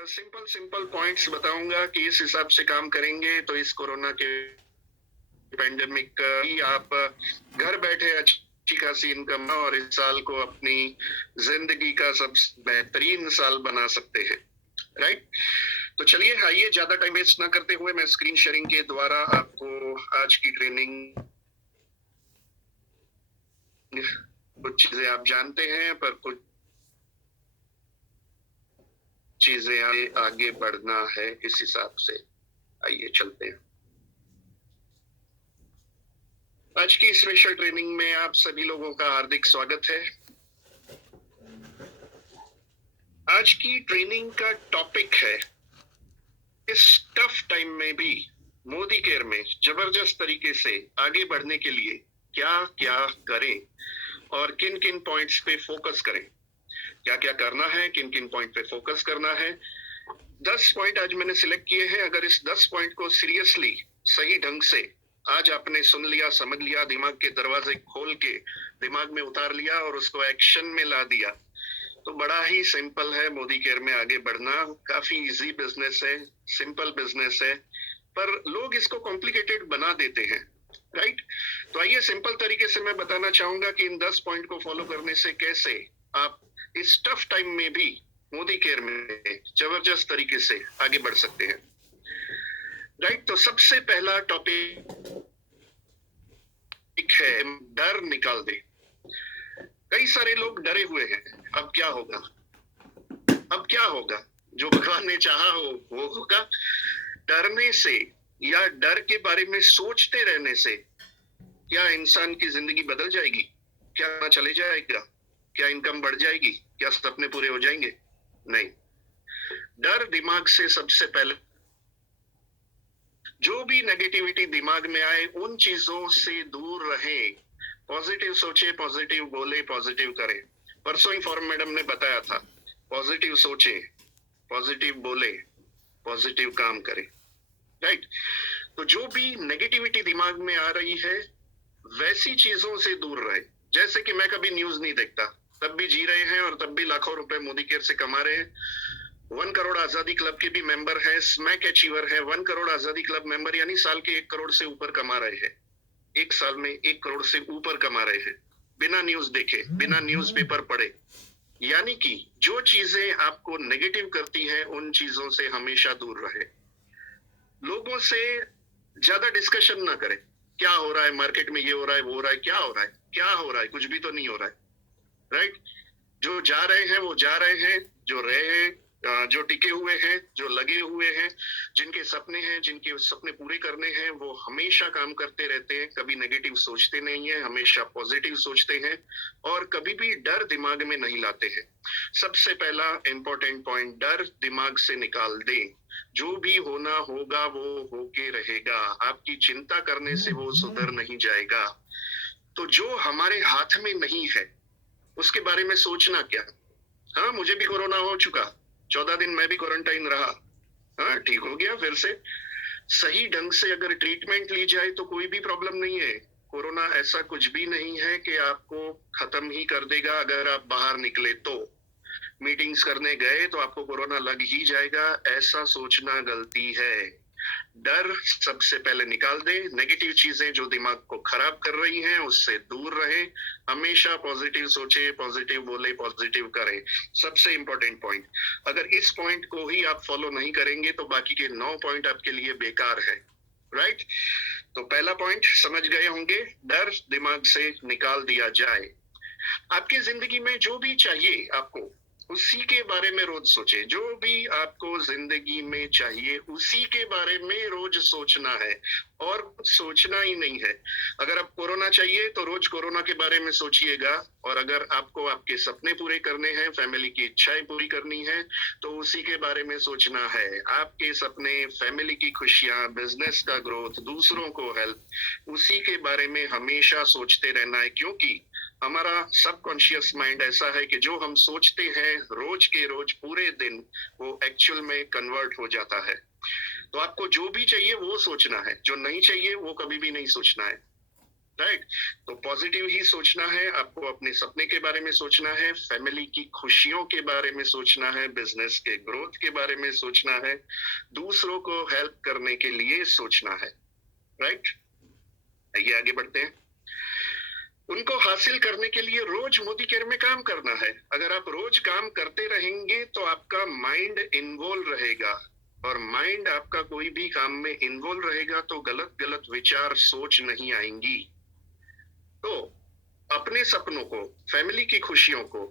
Simple simple points बताऊंगा कि इस हिसाब से काम करेंगे तो इस कोरोना के पेंडेमिक ही आप घर बैठे अच्छी खासी इनकम और इस साल को अपनी जिंदगी का सबसे बेहतरीन साल बना सकते हैं। राइट। तो चलिए आइए ज्यादा टाइम वेस्ट ना करते हुए मैं स्क्रीन शेयरिंग के द्वारा आपको आज की ट्रेनिंग कुछ चीजें आप जानते हैं पर कुछ चीजें आगे बढ़ना है इस हिसाब से। आइए चलते हैं। आज की स्पेशल ट्रेनिंग में आप सभी लोगों का हार्दिक स्वागत है। आज की ट्रेनिंग का टॉपिक है इस टफ टाइम में भी मोदी केयर में जबरदस्त तरीके से आगे बढ़ने के लिए क्या क्या करें और किन किन पॉइंट्स पे फोकस करें। क्या क्या करना है, किन किन पॉइंट पे फोकस करना है। 10 पॉइंट आज मैंने सिलेक्ट किए हैं। अगर इस 10 पॉइंट को सीरियसली सही ढंग से आज आपने सुन लिया, समझ लिया, दिमाग के दरवाजे खोल के दिमाग में उतार लिया और उसको एक्शन में ला दिया तो बड़ा ही सिंपल है मोदी केयर में आगे बढ़ना। काफी इजी बिजनेस है, सिंपल बिजनेस है, पर लोग इसको कॉम्प्लिकेटेड बना देते हैं। राइट। तो आइए सिंपल तरीके से मैं बताना चाहूंगा कि इन 10 पॉइंट को फॉलो करने से कैसे आप इस टफ टाइम में भी मोदी केयर में जबरदस्त तरीके से आगे बढ़ सकते हैं। राइट। तो सबसे पहला टॉपिक है डर निकाल दे। कई सारे लोग डरे हुए हैं। अब क्या होगा, अब क्या होगा, जो भगवान ने चाहा हो वो होगा। डरने से या डर के बारे में सोचते रहने से क्या इंसान की जिंदगी बदल जाएगी? क्या चले जाएगा? क्या इनकम बढ़ जाएगी? क्या सपने पूरे हो जाएंगे? नहीं। डर दिमाग से सबसे पहले, जो भी नेगेटिविटी दिमाग में आए उन चीजों से दूर रहें। पॉजिटिव सोचे, पॉजिटिव बोले, पॉजिटिव करें। परसों ही फॉर्म मैडम ने बताया था, पॉजिटिव सोचे, पॉजिटिव बोले, पॉजिटिव काम करें। राइट। तो जो भी नेगेटिविटी दिमाग में आ रही है वैसी चीजों से दूर रहे। जैसे कि मैं कभी न्यूज नहीं देखता, तब भी जी रहे हैं और तब भी लाखों रुपए मोदी केयर से कमा रहे हैं। 1 करोड़ आजादी क्लब के भी मेंबर हैं, स्मैक अचीवर है। 1 करोड़ आजादी क्लब मेंबर यानी साल के 1 करोड़ से ऊपर कमा रहे हैं। एक साल में 1 करोड़ से ऊपर कमा रहे हैं बिना न्यूज देखे, बिना न्यूज़पेपर पढ़े। यानी कि जो चीजें आपको नेगेटिव करती हैं उन चीजों से हमेशा दूर रहे। लोगों से ज्यादा डिस्कशन ना करें। क्या हो रहा है मार्केट में, ये हो रहा है, वो हो रहा है, क्या हो रहा है, क्या हो रहा है, कुछ भी तो नहीं हो रहा है। राइट। जो जा रहे हैं वो जा रहे हैं, जो रहे हैं, जो टिके हुए हैं, जो लगे हुए हैं, जिनके सपने हैं, जिनके सपने पूरे करने हैं, वो हमेशा काम करते रहते हैं। कभी नेगेटिव सोचते नहीं है, हमेशा पॉजिटिव सोचते हैं और कभी भी डर दिमाग में नहीं लाते हैं। सबसे पहला इंपॉर्टेंट पॉइंट, डर दिमाग से निकाल दें। जो भी होना होगा वो होके रहेगा। आपकी चिंता करने से वो सुधर नहीं जाएगा। तो जो हमारे हाथ में नहीं है उसके बारे में सोचना क्या। हाँ, मुझे भी कोरोना हो चुका, 14 दिन मैं भी क्वारंटाइन रहा। हाँ, ठीक हो गया फिर से। सही ढंग से अगर ट्रीटमेंट ली जाए तो कोई भी प्रॉब्लम नहीं है। कोरोना ऐसा कुछ भी नहीं है कि आपको खत्म ही कर देगा अगर आप बाहर निकले तो। मीटिंग्स करने गए तो आपको कोरोना लग ही जाएगा, ऐसा सोचना गलती है। डर सबसे पहले निकाल दे। नेगेटिव चीजें जो दिमाग को खराब कर रही हैं उससे दूर रहे। हमेशा पॉजिटिव सोचे, पॉजिटिव बोले, पॉजिटिव करें। सबसे इंपॉर्टेंट पॉइंट। अगर इस पॉइंट को ही आप फॉलो नहीं करेंगे तो बाकी के 9 पॉइंट आपके लिए बेकार है। राइट। तो पहला पॉइंट समझ गए होंगे, डर दिमाग से निकाल दिया जाए। आपकी जिंदगी में जो भी चाहिए आपको उसी के बारे में रोज सोचे। जो भी आपको जिंदगी में चाहिए उसी के बारे में रोज सोचना है और कुछ सोचना ही नहीं है। अगर आप कोरोना चाहिए तो रोज कोरोना के बारे में सोचिएगा, और अगर आपको आपके सपने पूरे करने हैं, फैमिली की इच्छाएं पूरी करनी है तो उसी के बारे में सोचना है। आपके सपने, फैमिली की खुशियां, बिजनेस का ग्रोथ, दूसरों को हेल्प, उसी के बारे में हमेशा सोचते रहना है। क्योंकि हमारा सबकॉन्शियस माइंड ऐसा है कि जो हम सोचते हैं रोज के रोज पूरे दिन वो एक्चुअल में कन्वर्ट हो जाता है। तो आपको जो भी चाहिए वो सोचना है, जो नहीं चाहिए वो कभी भी नहीं सोचना है। राइट। तो पॉजिटिव ही सोचना है, आपको अपने सपने के बारे में सोचना है, फैमिली की खुशियों के बारे में सोचना है, बिजनेस के ग्रोथ के बारे में सोचना है, दूसरों को हेल्प करने के लिए सोचना है। राइट। आइए आगे बढ़ते हैं। उनको हासिल करने के लिए रोज मोदी केयर में काम करना है। अगर आप रोज काम करते रहेंगे तो आपका माइंड इन्वॉल्व रहेगा, और माइंड आपका कोई भी काम में इन्वॉल्व रहेगा तो गलत गलत विचार सोच नहीं आएंगी। तो अपने सपनों को, फैमिली की खुशियों को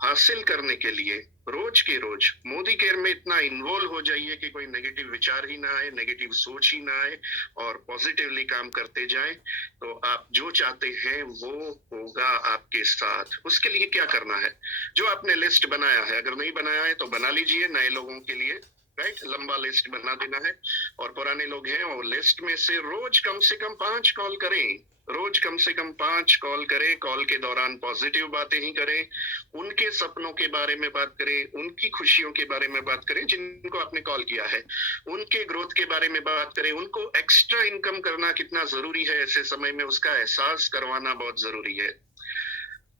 हासिल करने के लिए रोज के रोज मोदी केयर में इतना इन्वॉल्व हो जाइए कि कोई नेगेटिव विचार ही ना आए, नेगेटिव सोच ही ना आए, और पॉजिटिवली काम करते जाएं, तो आप जो चाहते हैं वो होगा आपके साथ। उसके लिए क्या करना है, जो आपने लिस्ट बनाया है, अगर नहीं बनाया है तो बना लीजिए नए लोगों के लिए। राइट, लंबा लिस्ट बना देना है, और पुराने लोग हैं वो लिस्ट में से रोज कम से कम 5 कॉल करें। रोज कम से कम 5 कॉल करें। कॉल के दौरान पॉजिटिव बातें ही करें, उनके सपनों के बारे में बात करें, उनकी खुशियों के बारे में बात करें जिनको आपने कॉल किया है, उनके ग्रोथ के बारे में बात करें, उनको एक्स्ट्रा इनकम करना कितना जरूरी है ऐसे समय में उसका एहसास करवाना बहुत जरूरी है।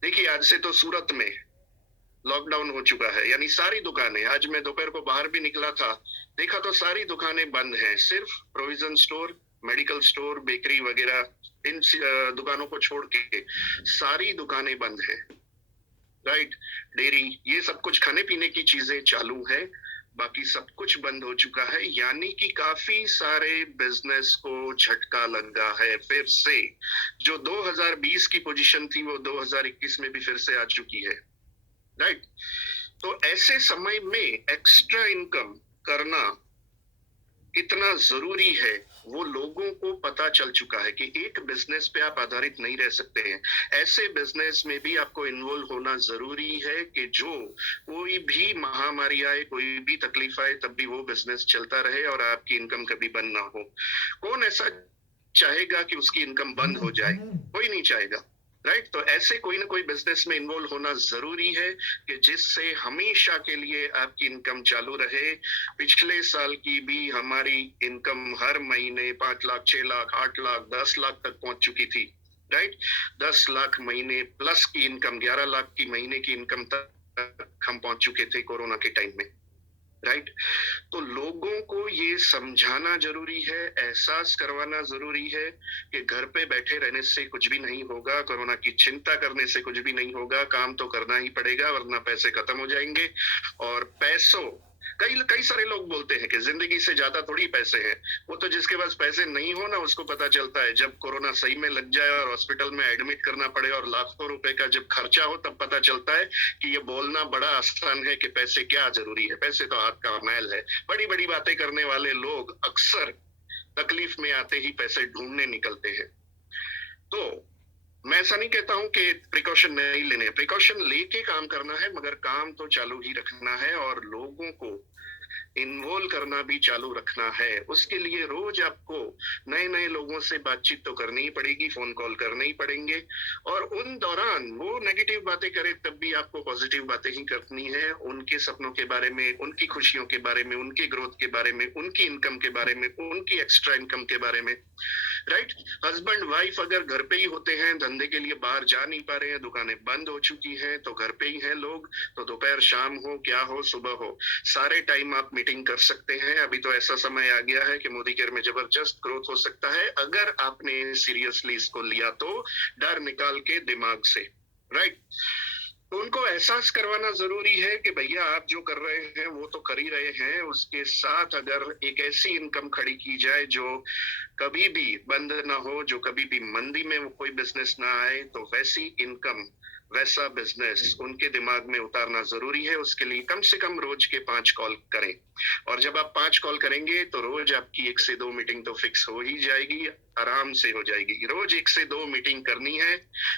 देखिए, आज से तो सूरत में लॉकडाउन हो चुका है, यानी सारी दुकानें, आज मैं दोपहर को बाहर भी निकला था, देखा तो सारी दुकानें बंद हैं, सिर्फ provision store, medical store, bakery वगैरह, इन दुकानों को छोड़ के सारी दुकानें बंद हैं। राइट, डेयरी, ये सब कुछ खाने पीने की चीजें चालू है, बाकी सब कुछ बंद हो चुका है, यानी कि काफी सारे बिजनेस को झटका लगा है फिर से। जो 2020 की पोजीशन थी वो 2021 में भी फिर से आ चुकी है। राइट, तो ऐसे समय में एक्स्ट्रा इनकम करना कितना जरूरी है वो लोगों को पता चल चुका है कि एक बिजनेस पे आप आधारित नहीं रह सकते हैं। ऐसे बिजनेस में भी आपको इन्वॉल्व होना जरूरी है कि जो कोई भी महामारी आए, कोई भी तकलीफ आए, तब भी वो बिजनेस चलता रहे और आपकी इनकम कभी बंद ना हो। कौन ऐसा चाहेगा कि उसकी इनकम बंद हो जाए? कोई नहीं चाहेगा। राइट, तो ऐसे कोई ना कोई बिजनेस में इन्वॉल्व होना जरूरी है कि जिससे हमेशा के लिए आपकी इनकम चालू रहे। पिछले साल की भी हमारी इनकम हर महीने 5 लाख, 6 लाख, 8 लाख, 10 लाख तक पहुंच चुकी थी। राइट, 10 लाख महीने प्लस की इनकम, 11 लाख की महीने की इनकम तक हम पहुंच चुके थे कोरोना के टाइम में। राइट, तो लोगों को ये समझाना जरूरी है, एहसास करवाना जरूरी है कि घर पे बैठे रहने से कुछ भी नहीं होगा, कोरोना की चिंता करने से कुछ भी नहीं होगा, काम तो करना ही पड़ेगा वरना पैसे खत्म हो जाएंगे। और पैसों, कई सारे लोग बोलते हैं कि जिंदगी से ज्यादा थोड़ी पैसे हैं। वो तो जिसके पास पैसे नहीं हो ना उसको पता चलता है, जब कोरोना सही में लग जाए और हॉस्पिटल में एडमिट करना पड़े और लाखों रुपए का जब खर्चा हो, तब पता चलता है कि ये बोलना बड़ा आसान है कि पैसे क्या जरूरी है, पैसे तो हाथ का मैल है। बड़ी बड़ी बातें करने वाले लोग अक्सर तकलीफ में आते ही पैसे ढूंढने निकलते हैं। तो मैं ऐसा नहीं कहता हूं कि प्रिकॉशन नहीं लेने, प्रिकॉशन लेके काम करना है, मगर काम तो चालू ही रखना है और लोगों को इन्वॉल्व करना भी चालू रखना है। उसके लिए रोज आपको नए नए लोगों से बातचीत तो करनी ही पड़ेगी, फोन कॉल करने ही पड़ेंगे, और उन दौरान वो नेगेटिव बातें करे तब भी आपको पॉजिटिव बातें ही करनी है, उनके सपनों के बारे में, उनकी खुशियों के बारे में, उनके ग्रोथ के बारे में, उनकी इनकम के बारे में, उनकी एक्स्ट्रा इनकम के बारे में। राइट, हस्बैंड वाइफ अगर घर पे ही होते हैं, धंधे के लिए बाहर जा नहीं पा रहे हैं, दुकानें बंद हो चुकी हैं, तो घर पे ही हैं लोग, तो दोपहर शाम हो, क्या हो, सुबह हो, सारे टाइम आप मीटिंग कर सकते हैं। अभी तो ऐसा समय आ गया है कि मोदी केयर में जबरदस्त ग्रोथ हो सकता है अगर आपने सीरियसली इसको लिया तो, डर निकाल के दिमाग से। राइट, तो उनको एहसास करवाना जरूरी है कि भैया आप जो कर रहे हैं वो तो कर ही रहे हैं, उसके साथ अगर एक ऐसी इनकम खड़ी की जाए जो कभी भी बंद ना हो, जो कभी भी मंदी में वो कोई बिजनेस ना आए, तो वैसी इनकम, वैसा बिजनेस उनके दिमाग में उतारना जरूरी है। उसके लिए कम से कम रोज के 5 कॉल करें, और जब आप 5 कॉल करेंगे तो रोज आपकी 1 से 2 मीटिंग तो फिक्स हो ही जाएगी, आराम से हो जाएगी। रोज 1 से 2 मीटिंग करनी है,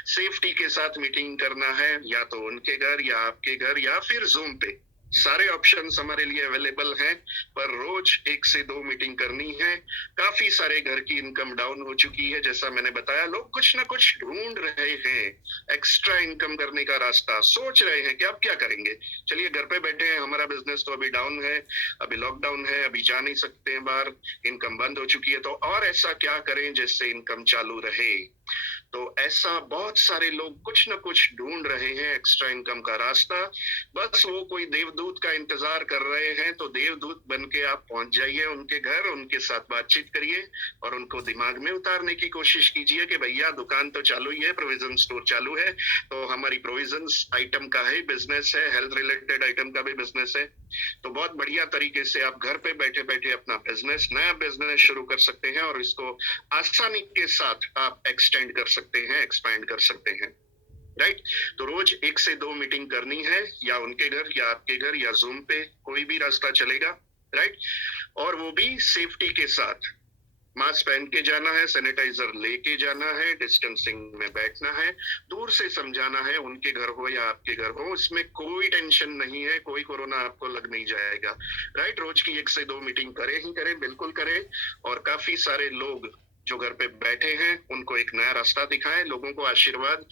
सेफ्टी के साथ मीटिंग करना है, या तो उनके घर या आपके घर या फिर जूम पे, सारे ऑप्शंस हमारे लिए अवेलेबल हैं, पर रोज 1 से 2 मीटिंग करनी है। काफी सारे घर की इनकम डाउन हो चुकी है, जैसा मैंने बताया, लोग कुछ ना कुछ ढूंढ रहे हैं, एक्स्ट्रा इनकम करने का रास्ता सोच रहे हैं कि अब क्या करेंगे। चलिए, घर पे बैठे हैं, हमारा बिजनेस तो अभी डाउन है, अभी लॉकडाउन है, अभी जा नहीं सकते हैं बाहर, इनकम बंद हो चुकी है, तो और ऐसा क्या करें जिससे इनकम चालू रहे। तो ऐसा बहुत सारे लोग कुछ ना कुछ ढूंढ रहे हैं एक्स्ट्रा इनकम का रास्ता। बस वो कोई देवदूत का इंतजार कर रहे हैं, तो देवदूत बन के आप पहुंच जाइए उनके घर, उनके साथ बातचीत करिए और उनको दिमाग में उतारने की कोशिश कीजिए कि भैया दुकान तो चालू ही है, प्रोविजन स्टोर चालू है, तो हमारी प्रोविजन आइटम का ही बिजनेस है, हेल्थ रिलेटेड आइटम का भी बिजनेस है, तो बहुत बढ़िया तरीके से आप घर पे बैठे बैठे अपना बिजनेस, नया बिजनेस शुरू कर सकते हैं और इसको आसानी के साथ आप एक्सटेंड कर सकते हैं, एक्सपैंड कर सकते हैं। राइट? तो रोज 1 से 2 मीटिंग करनी है, या उनके घर या आपके घर या जूम पे, कोई भी रास्ता चलेगा। राइट? और वो भी सेफ्टी के साथ। मास्क पहन के जाना है, सैनिटाइजर लेके जाना है, डिस्टेंसिंग में बैठना है, दूर से समझाना है, उनके घर हो या आपके घर हो, इसमें कोई टेंशन नहीं है, कोई कोरोना आपको लग नहीं जाएगा। राइट? रोज की 1 से 2 मीटिंग करें ही करें, बिल्कुल करें। और काफी सारे लोग जो घर पे बैठे हैं उनको एक नया रास्ता दिखाएं, लोगों को आशीर्वाद,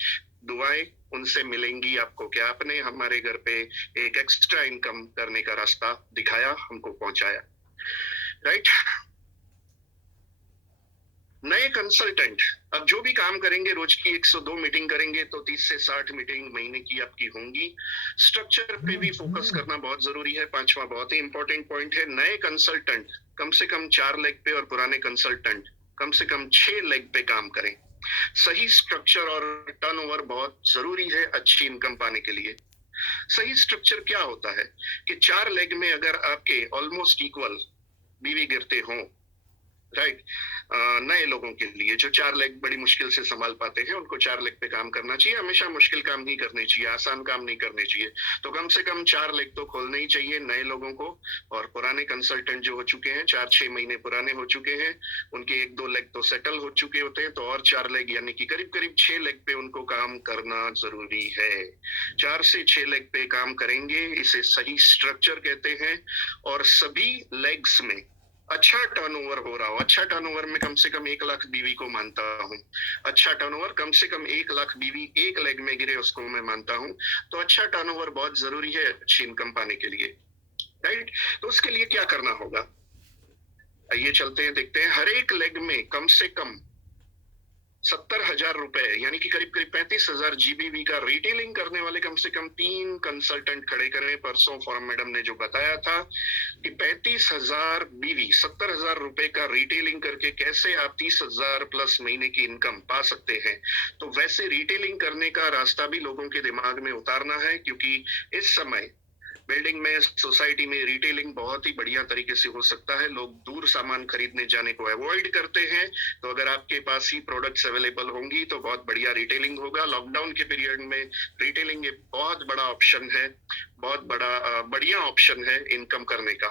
दुआएं उनसे मिलेंगी आपको, क्या आपने हमारे घर पे एक एक्स्ट्रा इनकम करने का रास्ता दिखाया, हमको पहुंचाया। राइट? नए कंसल्टेंट अब जो भी काम करेंगे, रोज की 102 मीटिंग करेंगे तो 30 से 60 मीटिंग महीने की आपकी होंगी। स्ट्रक्चर पे भी फोकस करना बहुत जरूरी है। 5वां बहुत ही इंपॉर्टेंट पॉइंट है, नए कंसल्टेंट कम से कम 4 लेग पे और पुराने कंसल्टेंट कम से कम 6 लेग पे काम करें। सही स्ट्रक्चर और टर्नओवर बहुत जरूरी है अच्छी इनकम पाने के लिए। सही स्ट्रक्चर क्या होता है कि 4 लेग में अगर आपके ऑलमोस्ट इक्वल बीवी गिरते हों, राइट, नए लोगों के लिए जो 4 लेग बड़ी मुश्किल से संभाल पाते हैं, उनको 4 लेग पे काम करना चाहिए। हमेशा मुश्किल काम नहीं करने चाहिए, आसान काम नहीं करने चाहिए। तो कम से कम 4 लेग तो खोलने ही चाहिए नए लोगों को। और पुराने कंसल्टेंट जो हो चुके हैं, 4-6 महीने पुराने हो चुके हैं, उनके 1-2 लेग तो सेटल हो चुके होते हैं, तो और 4 लेग यानी कि करीब करीब 6 लेग पे उनको काम करना जरूरी है। 4 से 6 लेग पे काम करेंगे, इसे सही स्ट्रक्चर कहते हैं। और सभी लेग्स में अच्छा टर्नओवर हो रहा हो, अच्छा टर्नओवर में कम से कम 1 लाख बीवी को मानता हूँ। अच्छा टर्नओवर कम से कम 1 लाख बीवी एक लेग में गिरे, उसको मैं मानता हूँ। तो अच्छा टर्नओवर बहुत जरूरी है अच्छी इनकम पाने के लिए। राइट? तो उसके लिए क्या करना होगा, आइए चलते हैं, देखते हैं। हर एक लेग में कम से कम 70,000 रुपए यानी कि करीब करीब 35,000 जीबीवी का रिटेलिंग करने वाले कम से कम 3 कंसल्टेंट खड़े करें। परसों फॉर्म मैडम ने जो बताया था कि 35,000 बीवी 70,000 रुपए का रिटेलिंग करके कैसे आप 30,000 प्लस महीने की इनकम पा सकते हैं। तो वैसे रिटेलिंग करने का रास्ता भी लोगों के दिमाग में उतारना है, क्योंकि इस समय बिल्डिंग में, सोसाइटी में रिटेलिंग बहुत ही बढ़िया तरीके से हो सकता है। लोग दूर सामान खरीदने जाने को अवॉइड करते हैं, तो अगर आपके पास ही प्रोडक्ट्स अवेलेबल होंगी तो बहुत बढ़िया रिटेलिंग होगा। लॉकडाउन के पीरियड में रिटेलिंग एक बहुत बड़ा ऑप्शन है, बहुत बड़ा बढ़िया ऑप्शन है इनकम करने का।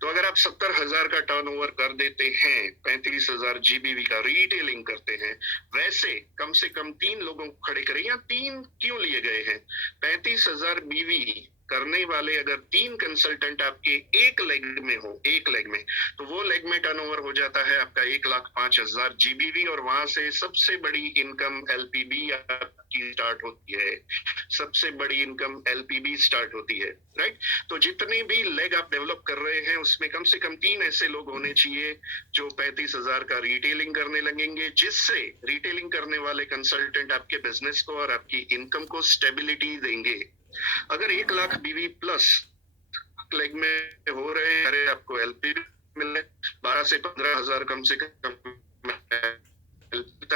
तो अगर आप 70,000 का टर्नओवर कर देते हैं, 35,000 जीबीवी का रिटेलिंग करते हैं, वैसे कम से कम 3 लोगों को खड़े करें। या 3 क्यों लिए गए हैं? 35,000 बीवी करने वाले अगर 3 कंसल्टेंट आपके एक लेग में हो, एक लेग में, तो वो लेग में टर्नओवर हो जाता है आपका 1,05,000 जीबीवी। और वहां से सबसे बड़ी इनकम एलपीबी आपकी स्टार्ट होती है, सबसे बड़ी इनकम एलपीबी स्टार्ट होती है। राइट? तो जितने भी लेग आप डेवलप कर रहे हैं उसमें कम से कम 3 ऐसे लोग होने चाहिए जो 35,000 का रिटेलिंग करने लगेंगे, जिससे रिटेलिंग करने वाले कंसल्टेंट आपके बिजनेस को और आपकी इनकम को स्टेबिलिटी देंगे। अगर 1 लाख बीवी प्लस लेग में हो रहे हैं, अरे आपको एलपी मिले 12 से 15,000 कम से कम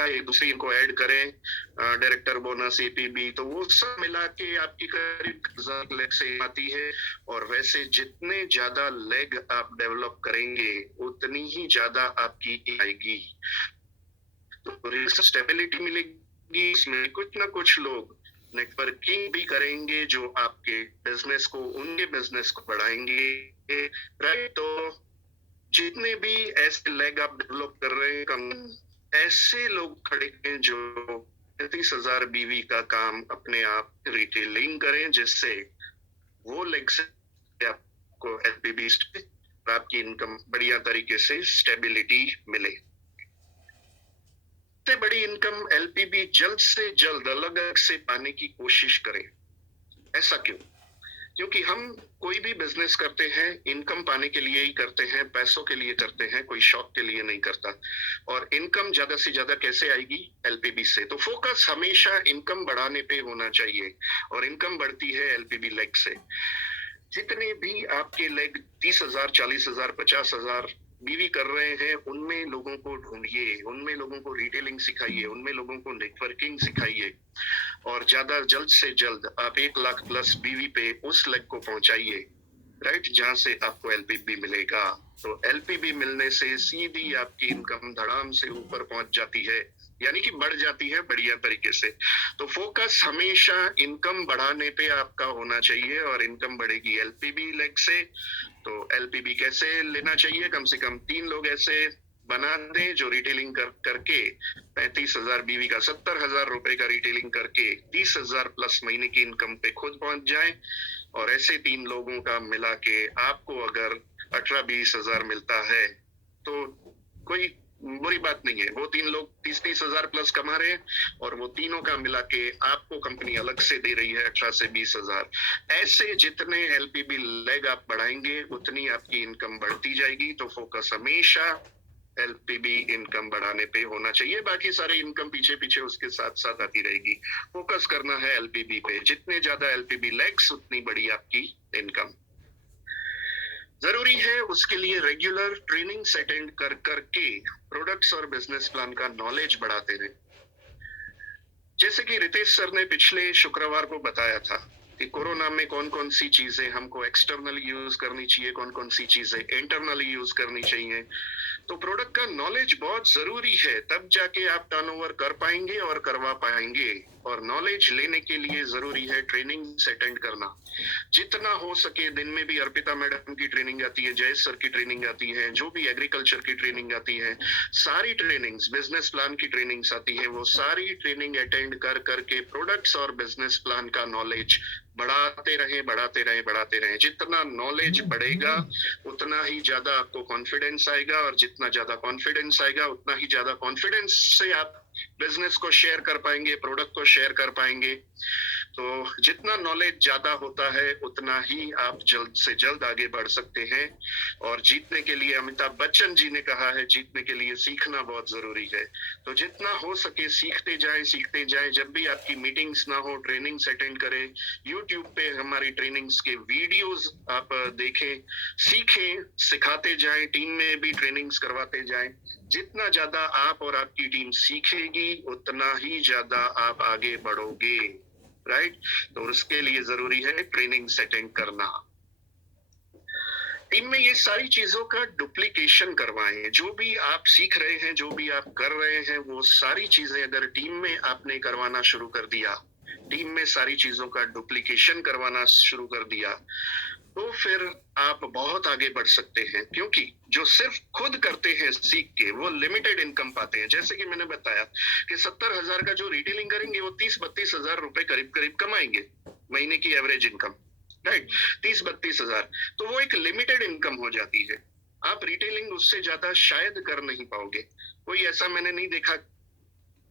एक दूसरी को ऐड करें, डायरेक्टर बोनस, एपीबी, तो वो सब मिला के आपकी करीब 1,000 लेग से आती है। और वैसे जितने ज्यादा लेग आप डेवलप करेंगे उतनी ही ज्यादा आपकी आएगी, तो स्टेबिलिटी मिलेगी। इसमें कुछ ना कुछ लोग नेटवर्किंग भी करेंगे जो आपके बिजनेस को, उनके बिजनेस को बढ़ाएंगे। राइट? तो जितने भी ऐसे लेग आप डेवलप कर रहे हैं, कम ऐसे लोग खड़े हैं जो 35,000 बीवी का काम अपने आप रिटेलिंग करें, जिससे वो लेग से आपको एलपीबी आपकी इनकम बढ़िया तरीके से स्टेबिलिटी मिले। सबसे बड़ी इनकम एलपीबी जल्द से जल्द अलग अलग से पाने की कोशिश करें। ऐसा क्यों? क्योंकि हम कोई भी बिजनेस करते हैं इनकम पाने के लिए ही करते हैं, पैसों के लिए करते हैं, कोई शौक के लिए नहीं करता। और इनकम ज्यादा से ज्यादा कैसे आएगी? एलपीबी से। तो फोकस हमेशा इनकम बढ़ाने पे होना चाहिए, और इनकम बढ़ती है एलपीबी लेग से। जितने भी आपके लेग 30,000, 40,000, 50,000 बीवी कर रहे हैं, उनमें लोगों को ढूंढिए, उनमें लोगों को रिटेलिंग सिखाइए, उनमें लोगों को नेटवर्किंग सिखाइए, और ज्यादा जल्द से जल्द आप 1 लाख प्लस बीवी पे उस लेग को पहुंचाइए, राइट, जहां से आपको एलपीबी मिलेगा। तो एलपीबी मिलने से सीधी आपकी इनकम धड़ाम से ऊपर पहुंच जाती है, यानी कि बढ़ जाती है बढ़िया तरीके से। तो फोकस हमेशा इनकम बढ़ाने पे आपका होना चाहिए, और इनकम बढ़ेगी एलपीबी लेग से। तो एलपीबी कैसे लेना चाहिए? कम से कम 3 लोग ऐसे बना दें जो रिटेलिंग करके 35,000 बीवी का 70,000 रुपए का रिटेलिंग करके 30,000 प्लस महीने की इनकम पे खुद पहुंच जाए। और ऐसे 3 लोगों का मिला के आपको अगर 18-20,000 मिलता है तो कोई बुरी बात नहीं है। वो 3 लोग 30-30,000 प्लस कमा रहे हैं, और वो तीनों का मिला के आपको कंपनी अलग से दे रही है 18 से 20,000। ऐसे जितने एलपीबी लेग आप बढ़ाएंगे उतनी आपकी इनकम बढ़ती जाएगी। तो फोकस हमेशा एलपीबी इनकम बढ़ाने पे होना चाहिए, बाकी सारे इनकम पीछे पीछे उसके साथ साथ आती रहेगी। फोकस करना है एलपीबी पे, जितने ज्यादा एलपीबी लेग्स उतनी बड़ी आपकी इनकम। जरूरी है उसके लिए रेगुलर ट्रेनिंग अटेंड कर करके प्रोडक्ट्स और बिजनेस प्लान का नॉलेज बढ़ाते रहे। जैसे कि रितेश सर ने पिछले शुक्रवार को बताया था कि कोरोना में कौन कौन सी चीजें हमको एक्सटर्नली यूज करनी चाहिए, कौन कौन सी चीजें इंटरनली यूज करनी चाहिए। तो प्रोडक्ट का नॉलेज बहुत जरूरी है, तब जाके आप टर्नओवर कर पाएंगे और करवा पाएंगे। और नॉलेज लेने के लिए जरूरी है ट्रेनिंग अटेंड करना। जितना हो सके दिन में भी अर्पिता मैडम की ट्रेनिंग आती है, जयेश सर की ट्रेनिंग आती है, जो भी एग्रीकल्चर की ट्रेनिंग आती है, सारी ट्रेनिंग्स, बिजनेस प्लान की ट्रेनिंग्स आती है, वो सारी ट्रेनिंग अटेंड कर करके प्रोडक्ट्स और बिजनेस प्लान का नॉलेज बढ़ाते रहे, बढ़ाते रहे, बढ़ाते रहे। जितना नॉलेज बढ़ेगा उतना ही ज्यादा आपको कॉन्फिडेंस आएगा, और जितना ज्यादा कॉन्फिडेंस आएगा उतना ही ज्यादा कॉन्फिडेंस से आप बिजनेस को शेयर कर पाएंगे, प्रोडक्ट को शेयर कर पाएंगे। तो जितना नॉलेज ज्यादा होता है उतना ही आप जल्द से जल्द आगे बढ़ सकते हैं। और जीतने के लिए अमिताभ बच्चन जी ने कहा है, जीतने के लिए सीखना बहुत जरूरी है। तो जितना हो सके सीखते जाएं, सीखते जाएं। जब भी आपकी मीटिंग्स ना हो, ट्रेनिंग्स अटेंड करें, यूट्यूब पे हमारी ट्रेनिंग्स के वीडियोस आप देखें, सीखें, सिखाते जाएं, टीम में भी ट्रेनिंग्स करवाते जाएं। जितना ज्यादा आप और आपकी टीम सीखेगी उतना ही ज्यादा आप आगे बढ़ोगे, राइट। तो उसके लिए जरूरी है ट्रेनिंग अटेंड करना। टीम में ये सारी चीजों का डुप्लीकेशन करवाएं। जो भी आप सीख रहे हैं, जो भी आप कर रहे हैं, वो सारी चीजें अगर टीम में आपने करवाना शुरू कर दिया, टीम में सारी चीजों का डुप्लीकेशन करवाना शुरू कर दिया, तो फिर आप बहुत आगे बढ़ सकते हैं। क्योंकि जो सिर्फ खुद करते हैं सीख के, वो लिमिटेड इनकम पाते हैं। जैसे कि मैंने बताया कि 70,000 का जो रिटेलिंग करेंगे वो 30-32,000 रुपए करीब करीब कमाएंगे, महीने की एवरेज इनकम, राइट, 30-32,000। तो वो एक लिमिटेड इनकम हो जाती है। आप रिटेलिंग उससे ज्यादा शायद कर नहीं पाओगे। कोई ऐसा मैंने नहीं देखा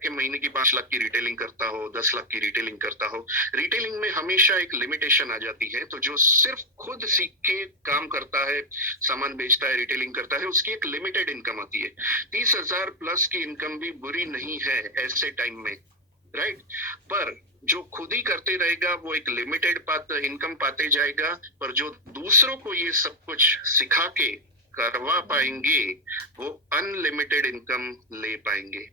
कि महीने की 5 लाख की रिटेलिंग करता हो, 10 लाख की रिटेलिंग करता हो। रिटेलिंग में हमेशा एक लिमिटेशन आ जाती है। तो जो सिर्फ खुद सीख के काम करता है, सामान बेचता है, रिटेलिंग करता है, उसकी एक लिमिटेड इनकम आती है। 30,000 प्लस की इनकम भी बुरी नहीं है ऐसे टाइम में, राइट। पर जो खुद ही करते रहेगा वो एक लिमिटेड इनकम पाते जाएगा, पर जो दूसरों को ये सब कुछ सिखा के करवा पाएंगे वो अनलिमिटेड इनकम ले पाएंगे।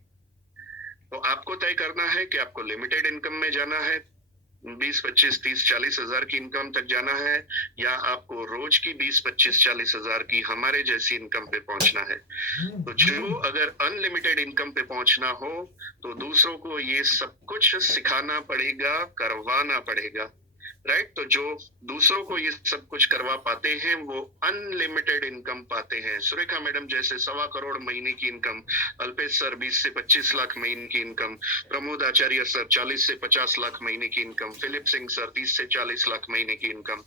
तो आपको तय करना है कि आपको लिमिटेड इनकम में जाना है, 20, 25, 30, 40,000 की इनकम तक जाना है, या आपको रोज की 20, 25, 40,000 की हमारे जैसी इनकम पे पहुंचना है। तो जो अगर अनलिमिटेड इनकम पे पहुंचना हो तो दूसरों को ये सब कुछ सिखाना पड़ेगा, करवाना पड़ेगा, राइट। तो जो दूसरों को ये सब कुछ करवा पाते हैं वो अनलिमिटेड इनकम पाते हैं। सुरेखा मैडम जैसे 1.25 करोड़ महीने की इनकम, अल्पेश सर 20 से 25 लाख महीने की इनकम, प्रमोद आचार्य सर 40 से 50 लाख महीने की इनकम, फिलिप सिंह सर 30 से 40 लाख महीने की इनकम।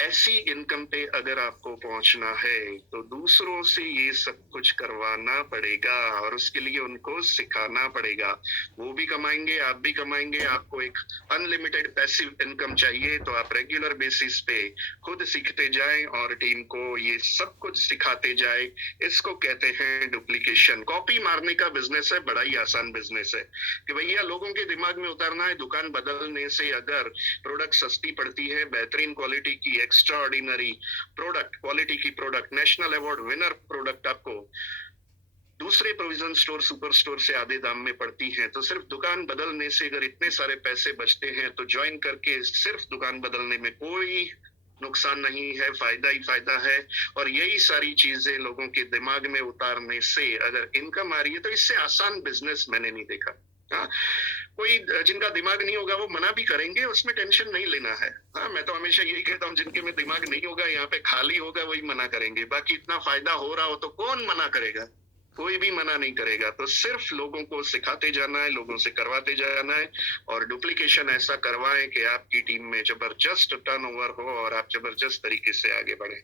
ऐसी इनकम पे अगर आपको पहुंचना है तो दूसरों से ये सब कुछ करवाना पड़ेगा, और उसके लिए उनको सिखाना पड़ेगा। वो भी कमाएंगे, आप भी कमाएंगे। आपको एक अनलिमिटेड पैसिव इनकम चाहिए चाहिए तो आप रेगुलर बेसिस पे खुद सीखते जाएं और टीम को ये सब कुछ सिखाते जाए। इसको कहते हैं डुप्लीकेशन। कॉपी मारने का बिजनेस है, बड़ा ही आसान बिजनेस है कि भैया लोगों के दिमाग में उतारना है। दुकान बदलने से अगर प्रोडक्ट सस्ती पड़ती है, बेहतरीन क्वालिटी की, एक्स्ट्रा ऑर्डिनरी प्रोडक्ट, क्वालिटी की product, national award winner product आपको दूसरे प्रोविजन स्टोर, सुपर स्टोर से आधे दाम में पड़ती हैं, तो सिर्फ दुकान बदलने से अगर इतने सारे पैसे बचते हैं तो ज्वाइन करके सिर्फ दुकान बदलने में कोई नुकसान नहीं है, फायदा ही फायदा है। और यही सारी चीजें लोगों के दिमाग में उतारने से अगर इनकम आ रही है तो इससे आसान बिजनेस मैंने नहीं देखा। हाँ, कोई जिनका दिमाग नहीं होगा वो मना भी करेंगे, उसमें टेंशन नहीं लेना है। हाँ, मैं तो हमेशा यही कहता हूँ, जिनके में दिमाग नहीं होगा, यहाँ पे खाली होगा, वही मना करेंगे। बाकी इतना फायदा हो रहा हो तो कौन मना करेगा? कोई भी मना नहीं करेगा। तो सिर्फ लोगों को सिखाते जाना है, लोगों से करवाते जाना है और डुप्लीकेशन ऐसा करवाएं कि आपकी टीम में जबरदस्त टर्नओवर हो और आप जबरदस्त तरीके से आगे बढ़े।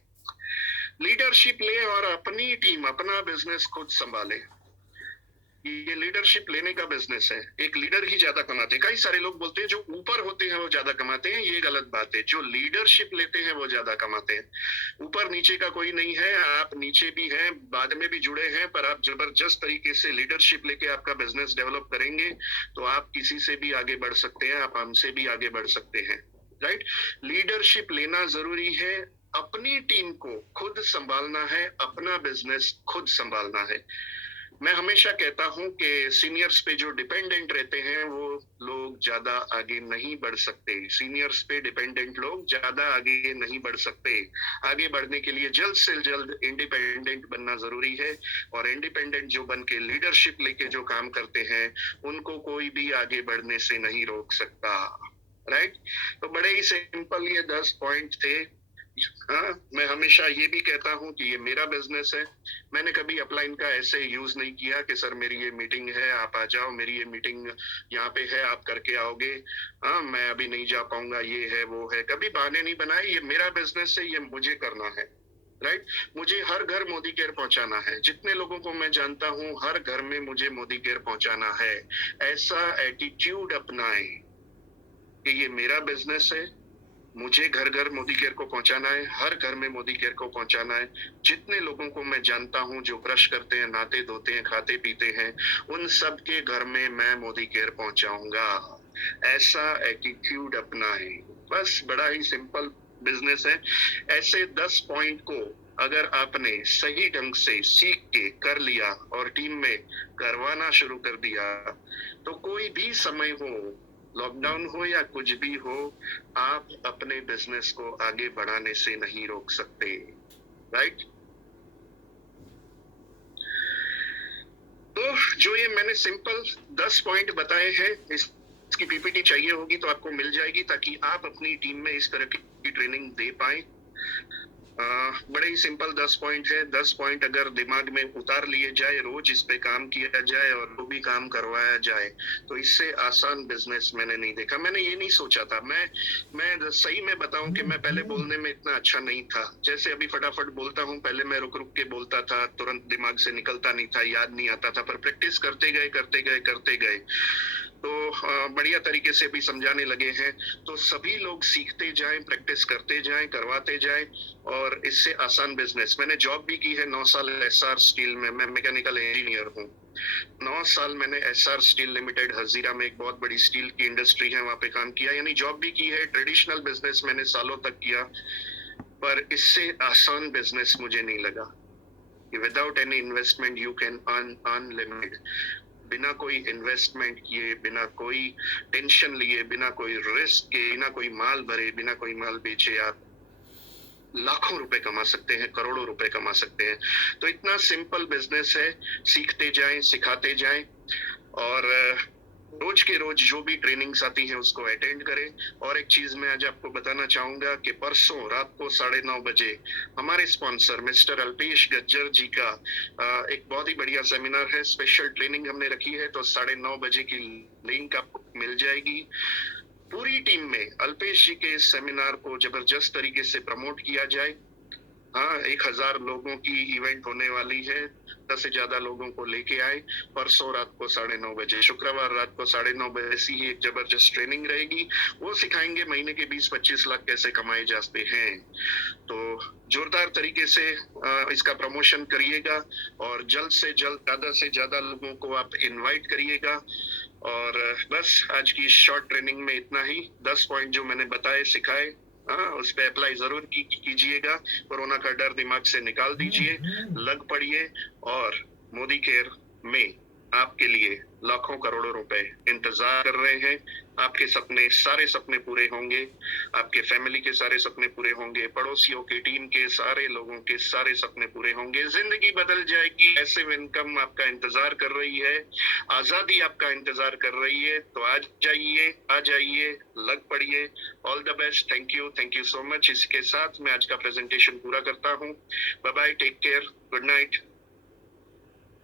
लीडरशिप ले और अपनी टीम, अपना बिजनेस खुद संभाले। ये लीडरशिप लेने का बिजनेस है। एक लीडर ही ज्यादा कमाते हैं। कई सारे लोग बोलते हैं जो ऊपर होते हैं वो ज्यादा कमाते हैं, ये गलत बात है। जो लीडरशिप लेते हैं वो ज्यादा कमाते हैं। ऊपर नीचे का कोई नहीं है, आप नीचे भी हैं, बाद में भी जुड़े हैं, पर आप जबरदस्त तरीके से लीडरशिप लेके आपका बिजनेस डेवलप करेंगे तो आप किसी से भी आगे बढ़ सकते हैं, आप हमसे भी आगे बढ़ सकते हैं। राइट, लीडरशिप लेना जरूरी है। अपनी टीम को खुद संभालना है, अपना बिजनेस खुद संभालना है। मैं हमेशा कहता हूं कि सीनियर्स पे जो डिपेंडेंट रहते हैं वो लोग ज्यादा आगे नहीं बढ़ सकते। सीनियर्स पे डिपेंडेंट लोग ज्यादा आगे नहीं बढ़ सकते। आगे बढ़ने के लिए जल्द से जल्द इंडिपेंडेंट बनना जरूरी है और इंडिपेंडेंट जो बन के लीडरशिप लेके जो काम करते हैं उनको कोई भी आगे बढ़ने से नहीं रोक सकता। राइट, तो बड़े ही सिंपल ये 10 पॉइंट थे। हाँ, मैं हमेशा ये भी कहता हूँ कि ये मेरा बिजनेस है। मैंने कभी अपलाइन का ऐसे यूज नहीं किया कि सर मेरी ये मीटिंग है, आप आ जाओ, मेरी ये मीटिंग यहाँ पे है, आप करके आओगे, हाँ मैं अभी नहीं जा पाऊंगा, ये है वो है। कभी बहाने नहीं बनाए। ये मेरा बिजनेस है, ये मुझे करना है। राइट, मुझे हर घर मोदी केयर पहुंचाना है। जितने लोगों को मैं जानता हूँ हर घर में मुझे मोदी केयर पहुंचाना है। ऐसा एटीट्यूड अपनाए कि ये मेरा बिजनेस है, मुझे घर घर मोदी केयर को पहुंचाना है, हर घर में मोदी केयर को पहुंचाना है। जितने लोगों को मैं जानता हूं जो ब्रश करते हैं, नहाते धोते हैं, खाते पीते हैं, उन सब के घर में मैं मोदी केयर पहुंचाऊंगा। ऐसा एटीट्यूड अपनाएं। बस बड़ा ही सिंपल बिजनेस है। ऐसे 10 पॉइंट को अगर आपने सही ढंग से सीख के कर लिया और टीम में करवाना शुरू कर दिया तो कोई भी समय हो, लॉकडाउन हो या कुछ भी हो, आप अपने बिजनेस को आगे बढ़ाने से नहीं रोक सकते। राइट, तो जो ये मैंने सिंपल 10 पॉइंट बताए हैं, इसकी पीपीटी चाहिए होगी तो आपको मिल जाएगी ताकि आप अपनी टीम में इस तरह की ट्रेनिंग दे पाए। बड़े ही सिंपल 10 पॉइंट है। 10 पॉइंट अगर दिमाग में उतार लिए जाए, रोज इस पे काम किया जाए और वो भी काम करवाया जाए तो इससे आसान बिजनेस मैंने नहीं देखा। मैंने ये नहीं सोचा था। मैं सही में बताऊं कि मैं पहले बोलने में इतना अच्छा नहीं था। जैसे अभी फटाफट बोलता हूं, पहले मैं रुक रुक के बोलता था, तुरंत दिमाग से निकलता नहीं था, याद नहीं आता था। पर प्रैक्टिस करते गए तो बढ़िया तरीके से भी समझाने लगे हैं। तो सभी लोग सीखते जाएं, प्रैक्टिस करते जाएं, करवाते जाएं और इससे आसान बिजनेस। मैंने जॉब भी की है 9 साल एसआर स्टील में। मैं मैकेनिकल इंजीनियर हूँ। 9 साल मैंने एसआर स्टील लिमिटेड हजीरा में, एक बहुत बड़ी स्टील की इंडस्ट्री है, वहां पे काम किया। यानी जॉब भी की है। ट्रेडिशनल बिजनेस मैंने सालों तक किया, पर इससे आसान बिजनेस मुझे नहीं लगा। Without any investment you can earn unlimited. बिना कोई इन्वेस्टमेंट किए, बिना कोई टेंशन लिए, बिना कोई रिस्क के, बिना कोई माल भरे, बिना कोई माल बेचे, आप लाखों रुपए कमा सकते हैं, करोड़ों रुपए कमा सकते हैं। तो इतना सिंपल बिजनेस है। सीखते जाएं, सिखाते जाएं और रोज के रोज जो भी ट्रेनिंग्स आती हैं उसको अटेंड करें। और एक चीज मैं आज आपको बताना चाहूंगा कि परसों रात को 9:30 बजे हमारे स्पॉन्सर मिस्टर अल्पेश गज्जर जी का एक बहुत ही बढ़िया सेमिनार है, स्पेशल ट्रेनिंग हमने रखी है। तो 9:30 बजे की लिंक आपको मिल जाएगी। पूरी टीम में अल्पेश जी के इस सेमिनार को जबरदस्त तरीके से प्रमोट किया जाए। हाँ, 1000 लोगों की इवेंट होने वाली है। 10 से ज्यादा लोगों को लेके आए। परसों रात को 9:30 बजे, शुक्रवार रात को 9:30 बजे ऐसी ही एक जबरदस्त ट्रेनिंग रहेगी। वो सिखाएंगे महीने के 20-25 लाख कैसे कमाए जाते हैं। तो जोरदार तरीके से इसका प्रमोशन करिएगा और जल्द से जल्द ज्यादा से ज्यादा लोगों को आप इनवाइट करिएगा। और बस आज की शॉर्ट ट्रेनिंग में इतना ही। 10 पॉइंट जो मैंने बताए सिखाए, हाँ, उस पे अप्लाई जरूर कीजिएगा। कोरोना का डर दिमाग से निकाल दीजिए, लग पड़िए और मोदी केयर में आपके लिए लाखों करोड़ों रुपए इंतजार कर रहे हैं। आपके सपने, सारे सपने पूरे होंगे। आपके फैमिली के सारे सपने पूरे होंगे। पड़ोसियों के, टीम के सारे लोगों के सारे सपने पूरे होंगे। जिंदगी बदल जाएगी। पैसिव इनकम आपका इंतजार कर रही है। आजादी आपका इंतजार कर रही है। तो आ जाइए, लग पड़िए। All the best. Thank you so much. इसके साथ मैं आज का प्रेजेंटेशन पूरा करता हूँ। Bye bye, take care, good night.